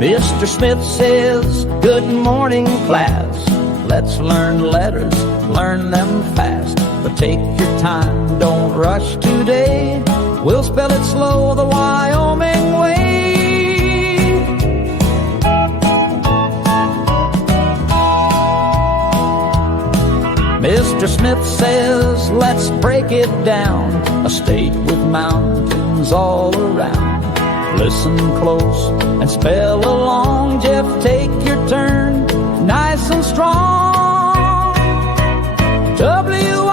Mr. Smith says, good morning, class. Let's learn letters, learn them fast. But take your time, don't rush today. We'll spell it slow the Wyoming way. Mr. Smith says, let's break it down. A state with mountains all around. Listen close and spell along. Jeff, take your turn, nice and strong. W-I-O-M-I-N-G.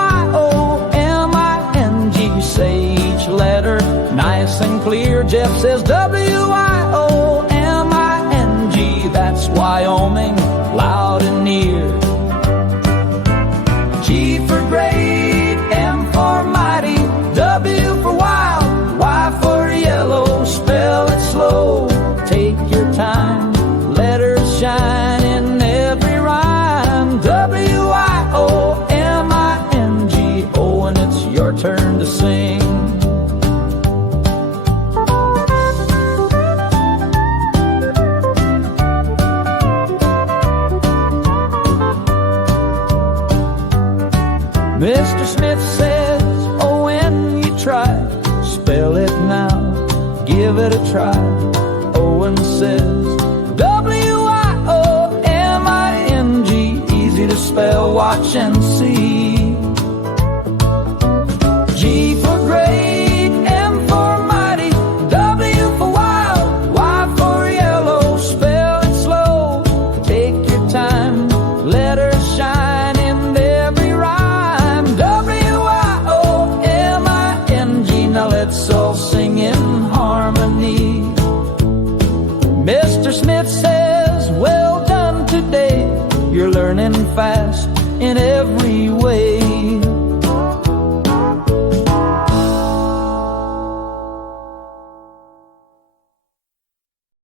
Say each letter nice and clear. Jeff says W-I-O-M-I-N-G. That's Wyoming, loud and near. G for great, M for mighty, W for wild, Y for yellow. Spell it slow, take your time, letters shine in every rhyme. W-I-O-M-I-N-G. Owen, it's your turn to sing. Mr. Smith says, Owen, you try, spell it now, give it a try. Owen says, W-I-O-M-I-N-G. Easy to spell, watch and see. G for great, M for mighty, W for wild, Y for yellow. Spell it slow, take your time, letters shine in every rhyme. W-I-O-M-I-N-G. Now let's all sing in harmony. Mr. Smith says, well done today. You're learning fast in every way.